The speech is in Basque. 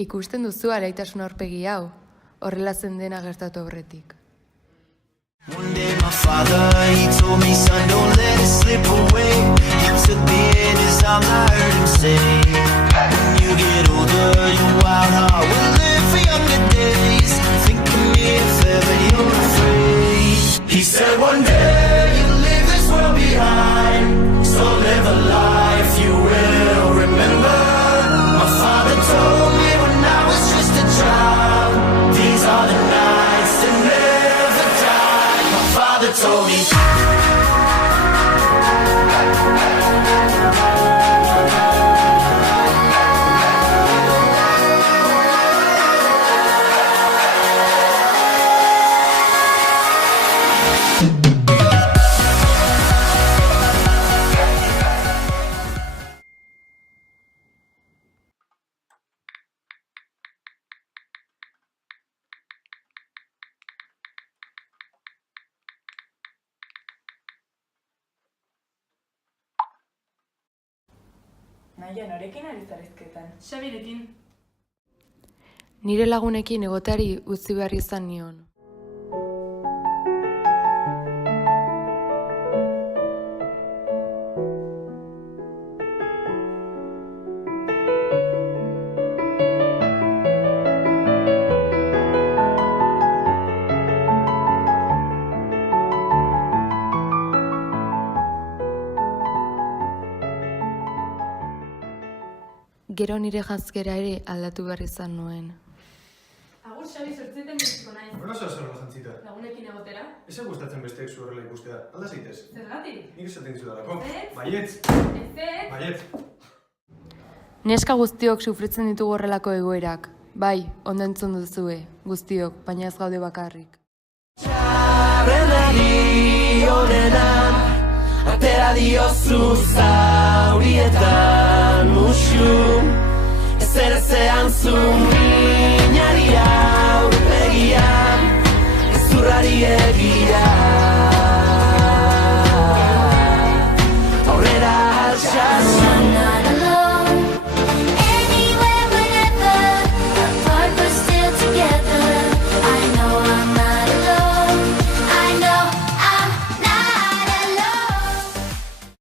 Ikusten duzu alaitasun aurpegi hau, horrela zen dena gertatu aurretik. One day my father, he told me, son, don't let it slip away. He took me in his arms, I heard him say, when you get older, your wild heart will live for younger days. Think of me if ever you're afraid. He said one day you'll leave this world behind, so live a life you will remember. My father told me when I was just a child, these are the nights that never die. My father told me. Naia, norekin ari zarizketan? Xabirekin. Nire lagunekin egoteari utzi behar izan nion. Gero nire janzkera ere aldatu behar izan nuen. Agur, Xabi, sortzieten biziko naiz. Horrela zara jantzita. Lagunekin egotera? Ez gustatzen besteek zu horrela ikustea. Alda zaitez. Zergatik? Nik esaten dizudalako. Ez. Baietz. Ez. Baietz. Neska guztiok sufritzen ditugu horrelako egoerak. Bai, ondo entzun duzue, guztiok, baina ez gaude bakarrik. Txarrenari honenan, atera diozu zaurietan musu, ezer ezean zumi.